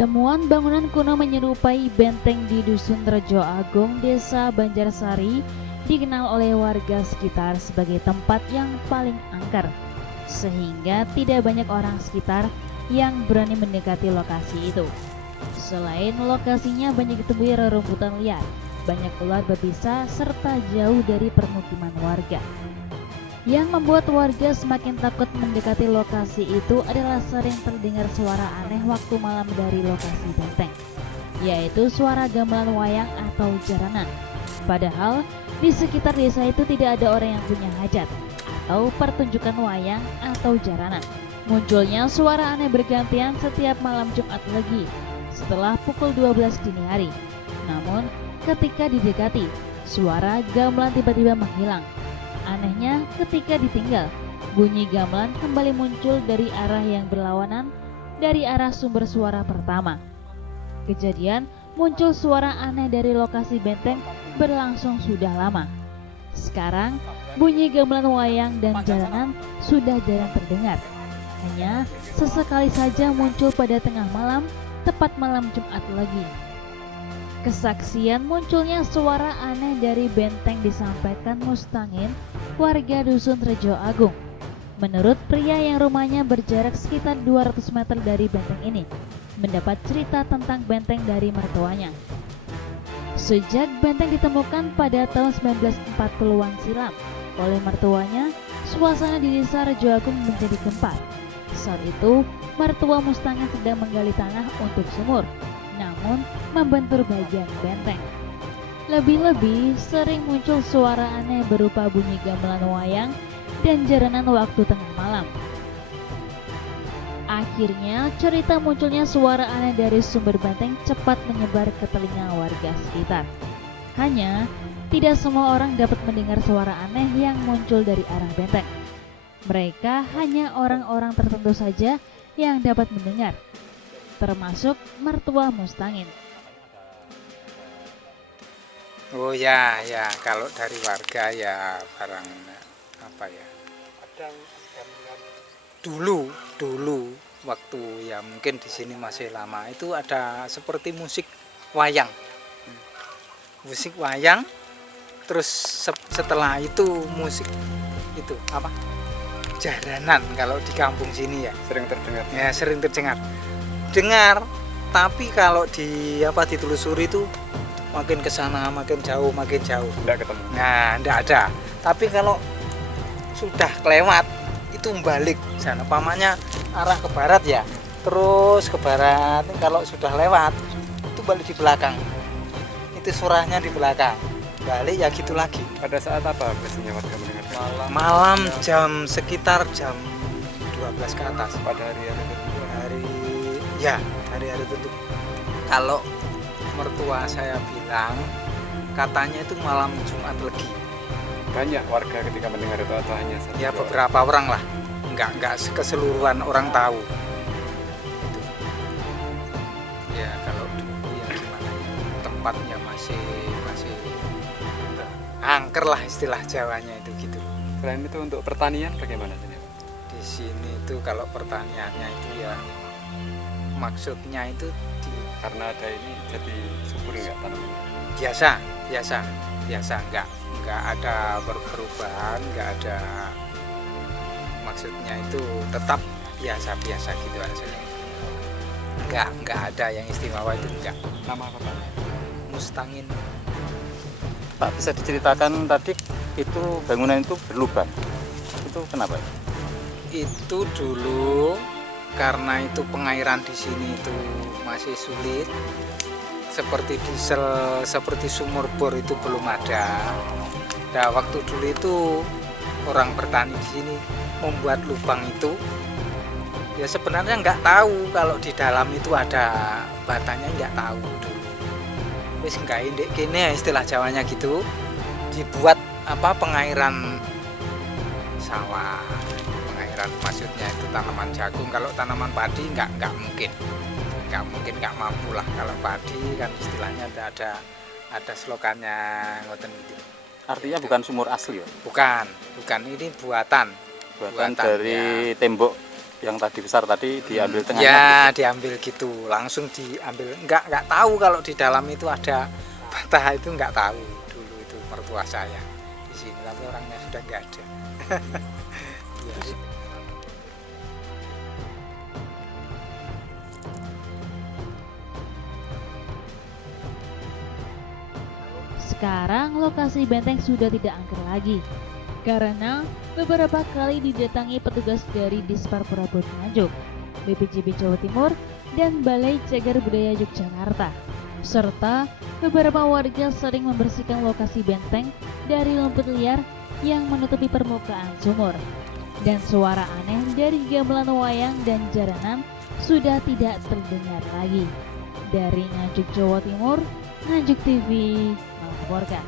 Temuan bangunan kuno menyerupai benteng di Dusun Rejo Agung, Desa Banjarsari, dikenal oleh warga sekitar sebagai tempat yang paling angker, sehingga tidak banyak orang sekitar yang berani mendekati lokasi itu. Selain lokasinya banyak ditemui rerumputan liar, banyak ular berbisa, serta jauh dari permukiman warga. Yang membuat warga semakin takut mendekati lokasi itu adalah sering terdengar suara aneh waktu malam dari lokasi benteng, yaitu suara gamelan wayang atau jaranan. Padahal di sekitar desa itu tidak ada orang yang punya hajat atau pertunjukan wayang atau jaranan. Munculnya suara aneh bergantian setiap malam Jumat Legi setelah pukul 12 dini hari. Namun ketika didekati, suara gamelan tiba-tiba menghilang. Anehnya, ketika ditinggal, bunyi gamelan kembali muncul dari arah yang berlawanan dari arah sumber suara pertama. Kejadian muncul suara aneh dari lokasi benteng berlangsung sudah lama. Sekarang, bunyi gamelan wayang dan jaranan sudah jarang terdengar. Hanya sesekali saja muncul pada tengah malam, tepat malam Jumat Legi. Kesaksian munculnya suara aneh dari benteng disampaikan Mustangin, warga Dusun Rejo Agung. Menurut pria yang rumahnya berjarak sekitar 200 meter dari benteng ini, mendapat cerita tentang benteng dari mertuanya. Sejak benteng ditemukan pada tahun 1940-an silam oleh mertuanya, suasana di desa Rejo Agung menjadi gempar. Saat itu, mertua Mustangin sedang menggali tanah untuk sumur, namun membentur bagian benteng. Lebih-lebih sering muncul suara aneh berupa bunyi gamelan wayang dan jaranan waktu tengah malam. Akhirnya cerita munculnya suara aneh dari sumber benteng cepat menyebar ke telinga warga sekitar. Hanya tidak semua orang dapat mendengar suara aneh yang muncul dari arah benteng. Mereka hanya orang-orang tertentu saja yang dapat mendengar, termasuk mertua Mustangin. Oh ya, kalau dari warga ya barang apa ya? Dulu waktu ya mungkin di sini masih lama itu ada seperti musik wayang. Musik wayang, terus setelah itu musik itu apa? Jaranan kalau di kampung sini ya. Sering terdengar. Ya, sering terdengar. Dengar, tapi kalau ditelusuri itu makin ke sana makin jauh. Tidak ketemu. Nah, enggak ada. Tapi kalau sudah kelewat itu balik sana, pamannya arah ke barat ya. Terus ke barat, kalau sudah lewat itu balik di belakang. Itu suaranya di belakang. Balik ya gitu lagi. Pada saat apa biasanya warga mendengar? Malam sekitar jam 12 ke atas. Pada hari-hari tertentu. Hari-hari tertentu. Kalau mertua saya bilang katanya itu malam Jumat Legi. Banyak warga ketika mendengar itu atau hanya satu? Ya beberapa orang lah, nggak keseluruhan orang tahu. Itu. Ya kalau dulu ya gimana ya, tempatnya masih angker lah istilah Jawanya itu gitu. Selain itu untuk pertanian bagaimana? Di sini itu kalau pertaniannya itu ya maksudnya itu Karena ada ini jadi subur nggak tanamannya? biasa nggak ada perubahan, nggak ada, maksudnya itu tetap biasa gitu aja, nggak ada yang istimewa itu enggak. Nama apa Pak? Mustangin. Pak, bisa diceritakan tadi itu bangunan itu berlubang, itu kenapa? Itu dulu karena itu pengairan di sini itu masih sulit, seperti diesel, seperti sumur bor itu belum ada. Nah, waktu dulu itu orang bertani di sini membuat lubang itu, ya sebenarnya nggak tahu kalau di dalam itu ada batanya, nggak tahu dulu. Wis nggak indek kene istilah Jawanya gitu, dibuat pengairan sawah. Maksudnya itu tanaman jagung. Kalau tanaman padi nggak mungkin nggak mampu lah. Kalau padi kan istilahnya ada slogannya ngoten gitu. Artinya bukan sumur asli ya? Bukan ini buatan Dari ya. tembok yang tadi besar tadi diambil tengahnya. Ya diambil gitu, langsung diambil. Nggak tahu kalau di dalam itu ada bata, itu nggak tahu dulu, itu mertua saya di sini, tapi orangnya sudah nggak ada. Ya. Sekarang lokasi benteng sudah tidak angker lagi karena beberapa kali didatangi petugas dari Dispar Prabot Nganjuk, BPJB Jawa Timur, dan Balai Cagar Budaya Yogyakarta, serta beberapa warga sering membersihkan lokasi benteng dari lumpur liar yang menutupi permukaan sumur. Dan suara aneh dari gamelan wayang dan jaranan sudah tidak terdengar lagi. Dari Nganjuk, Jawa Timur, Nganjuk TV melaporkan.